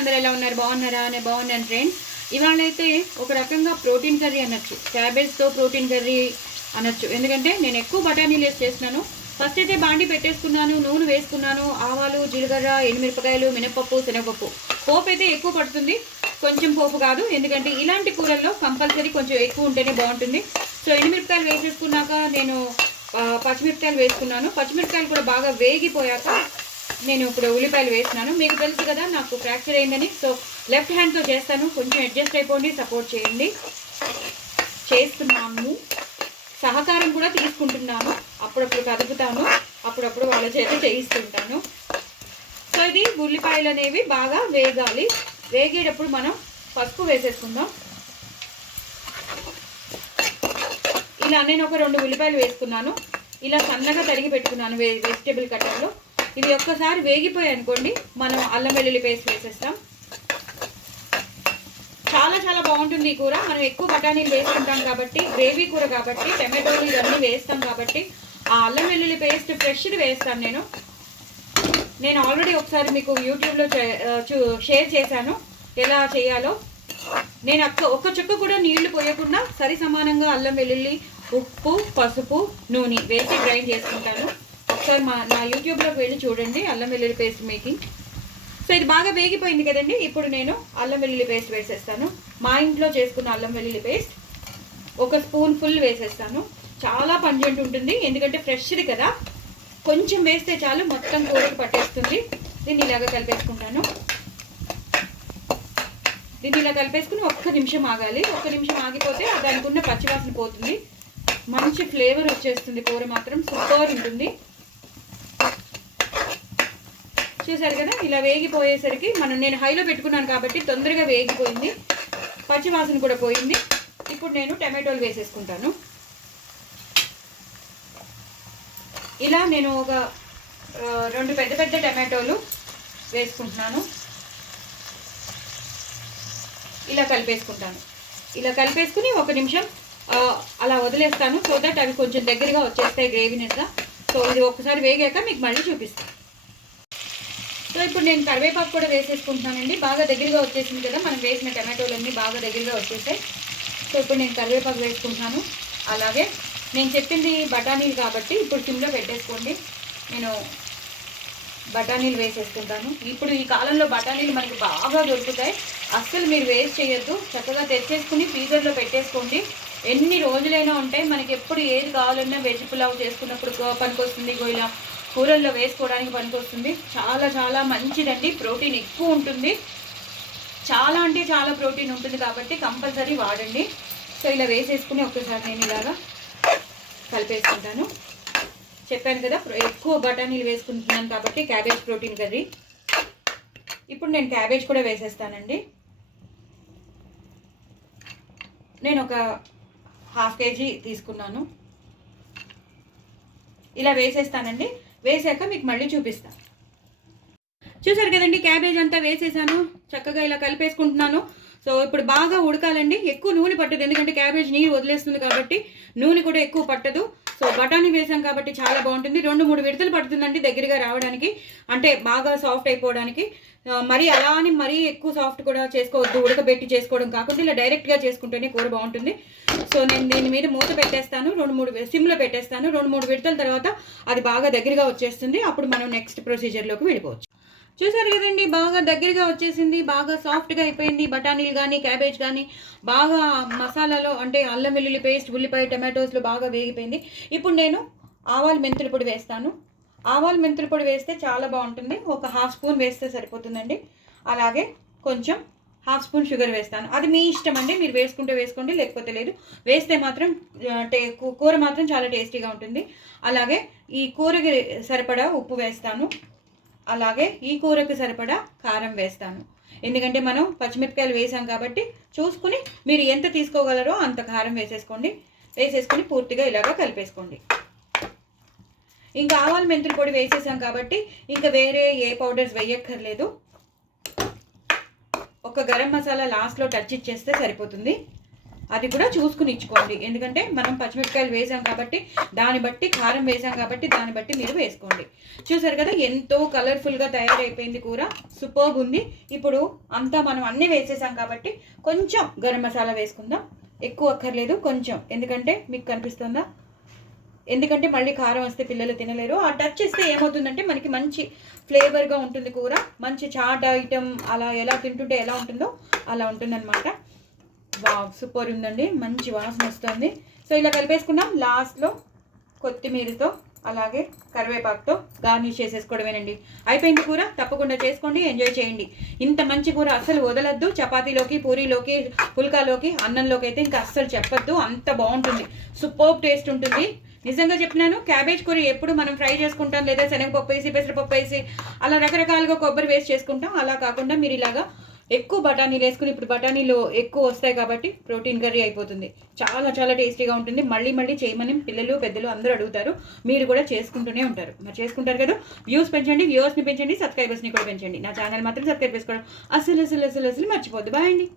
అందరూ ఎలా ఉన్నారు? బాగున్నారా? నేను బాగున్నాను ఫ్రెండ్స్. ఇవాళ అయితే ఒక రకంగా ప్రోటీన్ కర్రీ అనొచ్చు, క్యాబేజ్తో ప్రోటీన్ కర్రీ అనొచ్చు. ఎందుకంటే నేను ఎక్కువ బఠానీలు వేసి చేస్తున్నాను. ఫస్ట్ అయితే బాండి పెట్టేసుకున్నాను, నూనె వేసుకున్నాను, ఆవాలు, జీలకర్ర, ఎండుమిరపకాయలు, మినపప్పు, శనగపప్పు. పోపు అయితే ఎక్కువ పడుతుంది, కొంచెం పోపు కాదు. ఎందుకంటే ఇలాంటి కూరల్లో కంపల్సరీ కొంచెం ఎక్కువ ఉంటేనే బాగుంటుంది. సో ఎండుమిరపకాయలు వేసేసుకున్నాక నేను పచ్చిమిరపకాయలు వేసుకున్నాను. పచ్చిమిరపకాయలు కూడా బాగా వేగిపోయాక నేను ఇప్పుడు ఉల్లిపాయలు వేసినాను. మీకు తెలుసు కదా నాకు ఫ్రాక్చర్ అయిందని. సో లెఫ్ట్ హ్యాండ్తో చేస్తాను, కొంచెం అడ్జస్ట్ అయిపోండి, సపోర్ట్ చేయండి. చేస్తున్నాము, సహకారం కూడా తీసుకుంటున్నాను. అప్పుడప్పుడు కదుపుతాను, అప్పుడప్పుడు వాళ్ళ చేత చేయిస్తుంటాను. సో ఇది ఉల్లిపాయలు అనేవి బాగా వేగాలి. వేగేటప్పుడు మనం పసుపు వేసేసుకుందాం. ఇలా నేను ఒక 2 ఉల్లిపాయలు వేసుకున్నాను. ఇలా సన్నగా తరిగి పెట్టుకున్నాను వెజిటేబుల్ కట్టర్లో. ఇవి ఒక్కసారి వేగిపోయాయి అనుకోండి, మనం అల్లం వెల్లుల్లి పేస్ట్ వేసేస్తాం. చాలా చాలా బాగుంటుంది ఈ కూర. మనం ఎక్కువ బఠానీలు వేసుకుంటాం కాబట్టి, గ్రేవీ కూర కాబట్టి, టమాటోలు ఇవన్నీ వేస్తాం కాబట్టి ఆ అల్లం వెల్లుల్లి పేస్ట్ ఫ్రెష్ది వేస్తాను నేను ఆల్రెడీ ఒకసారి మీకు యూట్యూబ్లో షేర్ చేశాను ఎలా చేయాలో. నేను ఒక్క చుక్క కూడా నీళ్లు పోయకుండా సరి సమానంగా అల్లం వెల్లుల్లి, ఉప్పు, పసుపు, నూనె వేసి గ్రైండ్ చేసుకుంటాను. ఒకసారి నా యూట్యూబ్లోకి వెళ్ళి చూడండి అల్లం వెల్లుల్లి పేస్ట్ మేకింగ్. సో ఇది బాగా వేగిపోయింది కదండి. ఇప్పుడు నేను అల్లం వెల్లుల్లి పేస్ట్ వేసేస్తాను. మా ఇంట్లో చేసుకున్న అల్లం వెల్లుల్లి పేస్ట్ 1 స్పూన్ ఫుల్ వేసేస్తాను. చాలా పంజెంట్ ఉంటుంది, ఎందుకంటే ఫ్రెష్ది కదా. కొంచెం వేస్తే చాలు, మొత్తం కూరకి పట్టేస్తుంది. దీన్ని ఇలాగా కలిపేసుకుంటాను. దీన్ని ఇలా కలిపేసుకుని 1 నిమిషం ఆగాలి. 1 నిమిషం ఆగిపోతే దానికి ఉన్న పచ్చివాసన పోతుంది, మంచి ఫ్లేవర్ వచ్చేస్తుంది. కూర మాత్రం సూపర్ ఉంటుంది. చూసారు కదా, ఇలా వేగిపోయేసరికి నేను హైలో పెట్టుకున్నాను కాబట్టి తొందరగా వేగిపోయింది, పచ్చివాసన కూడా పోయింది. ఇప్పుడు నేను టమాటోలు వేసేసుకుంటాను. ఇలా నేను ఒక 2 పెద్ద పెద్ద టమాటోలు వేసుకుంటున్నాను. ఇలా కలిపేసుకుంటాను. ఇలా కలిపేసుకుని 1 నిమిషం అలా వదిలేస్తాను. సో దట్ అవి కొంచెం దగ్గరగా వచ్చేస్తాయి గ్రేవీనెస్గా. సో ఇది ఒకసారి వేగాక మీకు మళ్ళీ చూపిస్తాను. సో ఇప్పుడు నేను కరివేపాకు కూడా వేసేసుకుంటున్నానండి. బాగా దగ్గరగా వచ్చేసింది కదా, మనం వేసిన టమాటోలన్నీ బాగా దగ్గరగా వచ్చేసాయి. సో ఇప్పుడు నేను కరివేపాకు వేసుకుంటున్నాను. అలాగే నేను చెప్పింది బఠానీలు కాబట్టి ఇప్పుడు సిమ్లో పెట్టేసుకోండి. నేను బఠానీలు వేసేసుకుంటాను. ఇప్పుడు ఈ కాలంలో బఠానీలు మనకి బాగా దొరుకుతాయి, అస్సలు మీరు వేస్ట్ చేయొద్దు. చక్కగా తెచ్చేసుకుని ఫ్రీజర్లో పెట్టేసుకోండి. ఎన్ని రోజులైనా ఉంటాయి. మనకి ఎప్పుడు ఏది కావాలన్నా వెజ్ పులావ్ చేసుకున్నప్పుడు పనికొస్తుంది, ఇలా కూరల్లో వేసుకోవడానికి పనికొస్తుంది. చాలా చాలా మంచిదండి, ప్రోటీన్ ఎక్కువ ఉంటుంది. చాలా అంటే చాలా ప్రోటీన్ ఉంటుంది కాబట్టి కంపల్సరీ వాడండి. సో ఇలా వేసేసుకుని ఒక్కసారి నేను ఇలాగా కలిపేసుకుంటాను. చెప్పాను కదా ఎక్కువ బఠానీలు వేసుకుంటున్నాను కాబట్టి క్యాబేజ్ ప్రోటీన్ కర్రీ. ఇప్పుడు నేను క్యాబేజ్ కూడా వేసేస్తానండి. నేను ఒక 1/2 కేజీ తీసుకున్నాను. ఇలా వేసేస్తానండి. వేసాక మీకు మళ్ళీ చూపిస్తాను. చూసారు కదండి, క్యాబేజ్ అంతా వేసేసాను. చక్కగా ఇలా కలిపేసుకుంటున్నాను. సో ఇప్పుడు బాగా ఉడకాలండి. ఎక్కువ నూనె పట్టదు, ఎందుకంటే క్యాబేజ్ నీరు వదిలేస్తుంది కాబట్టి నూనె కూడా ఎక్కువ పట్టదు. సో బఠానీ వేసాం కాబట్టి చాలా బాగుంటుంది. 2-3 విడతలు పడుతుందండి దగ్గరగా రావడానికి, అంటే బాగా సాఫ్ట్ అయిపోవడానికి. మరి అలా అని మరీ ఎక్కువ సాఫ్ట్ కూడా చేసుకోవద్దు, ఉడకబెట్టి చేసుకోవడం కాకుండా ఇలా డైరెక్ట్గా చేసుకుంటేనే కూర బాగుంటుంది. సో నేను దీని మీద మూత పెట్టేస్తాను, 2-3 సిమ్లో పెట్టేస్తాను. 2-3 విడతల తర్వాత అది బాగా దగ్గరగా వచ్చేస్తుంది. అప్పుడు మనం నెక్స్ట్ ప్రొసీజర్లోకి వెళ్ళిపోవచ్చు. చూసారు కదండి, బాగా దగ్గరగా వచ్చేసింది, బాగా సాఫ్ట్గా అయిపోయింది. బఠానీలు కానీ క్యాబేజ్ కానీ బాగా మసాలాలో, అంటే అల్లం వెల్లుల్లి పేస్ట్, ఉల్లిపాయ, టమాటోస్లో బాగా వేగిపోయింది. ఇప్పుడు నేను ఆవాలు మెంతుల పొడి వేస్తాను. ఆవాలు మెంతుల పొడి వేస్తే చాలా బాగుంటుంది. ఒక 1/2 స్పూన్ వేస్తే సరిపోతుందండి. అలాగే కొంచెం 1/2 స్పూన్ షుగర్ వేస్తాను. అది మీ ఇష్టం అండి, మీరు వేసుకుంటే వేసుకోండి, లేకపోతే లేదు. వేస్తే మాత్రం కూర మాత్రం చాలా టేస్టీగా ఉంటుంది. అలాగే ఈ కూరకి సరిపడా ఉప్పు వేస్తాను. అలాగే ఈ కూరకు సరిపడా కారం వేస్తాను. ఎందుకంటే మనం పచ్చిమిరపకాయలు వేసాం కాబట్టి చూసుకుని మీరు ఎంత తీసుకోగలరో అంత కారం వేసేసుకోండి. వేసేసుకుని పూర్తిగా ఇలాగా కలిపేసుకోండి. ఇంకా ఆవాల మెంతుల పొడి వేసేసాం కాబట్టి ఇంకా వేరే ఏ పౌడర్స్ వేయక్కర్లేదు. ఒక గరం మసాలా లాస్ట్లో టచ్ ఇచ్చేస్తే సరిపోతుంది. అది కూడా చూసుకుని ఇచ్చుకోండి. ఎందుకంటే మనం పచ్చిమిరపకాయలు వేసాం కాబట్టి దాన్ని బట్టి, కారం వేసాం కాబట్టి దాన్ని బట్టి మీరు వేసుకోండి. చూసారు కదా ఎంతో కలర్ఫుల్గా తయారైపోయింది కూర, సూపర్గా ఉంది. ఇప్పుడు అంతా మనం అన్నీ వేసేసాం కాబట్టి కొంచెం గరం మసాలా వేసుకుందాం. ఎక్కువ అక్కర్లేదు, కొంచెం. ఎందుకంటే మీకు కనిపిస్తుందా, ఎందుకంటే మళ్ళీ కారం వస్తే పిల్లలు తినలేరు. ఆ టచ్ చేస్తే ఏమవుతుందంటే మనకి మంచి ఫ్లేవర్గా ఉంటుంది కూర, మంచి చాట్ ఐటమ్ అలా ఎలా తింటుంటే ఎలా ఉంటుందో అలా ఉంటుందన్నమాట. వావ్, సూపర్ ఉందండి, మంచి వాసన వస్తుంది. సో ఇలా కలిపేసుకున్నాం. లాస్ట్లో కొత్తిమీరతో అలాగే కరివేపాకుతో గార్నిష్ చేసేసుకోవడమేనండి. అయిపోయింది కూర. తప్పకుండా చేసుకోండి, ఎంజాయ్ చేయండి. ఇంత మంచి కూర అస్సలు వదలద్దు. చపాతీలోకి, పూరీలోకి, పుల్కాలోకి, అన్నంలోకి అయితే ఇంకా అస్సలు చెప్పొద్దు, అంత బాగుంటుంది. సూపర్ టేస్ట్ ఉంటుంది. నిజంగా చెప్తున్నాను. క్యాబేజ్ కూర ఎప్పుడు మనం ఫ్రై చేసుకుంటాం, లేదా శనగపప్పు వేసి, పెసరపప్పు వేసి అలా రకరకాలుగా కొబ్బరి వేసి చేసుకుంటాం. అలా కాకుండా మీరు ఇలాగా ఎక్కువ బఠానీలు వేసుకుని, ఇప్పుడు బఠానీలు ఎక్కువ వస్తాయి కాబట్టి ప్రోటీన్ కర్రీ అయిపోతుంది. చాలా చాలా టేస్టీగా ఉంటుంది. మళ్ళీ మళ్ళీ చేయమని పిల్లలు, పెద్దలు అందరూ అడుగుతారు. మీరు కూడా చేసుకుంటూనే ఉంటారు. మరి చేసుకుంటారు కదా. వ్యూస్ పెంచండి, వ్యూవర్స్ని పెంచండి, సబ్స్క్రైబర్స్ని కూడా పెంచండి. నా ఛానల్ మాత్రం సబ్స్క్రైబ్ చేసుకోవడం అసలు మర్చిపోద్దు. బాయ్ అండి.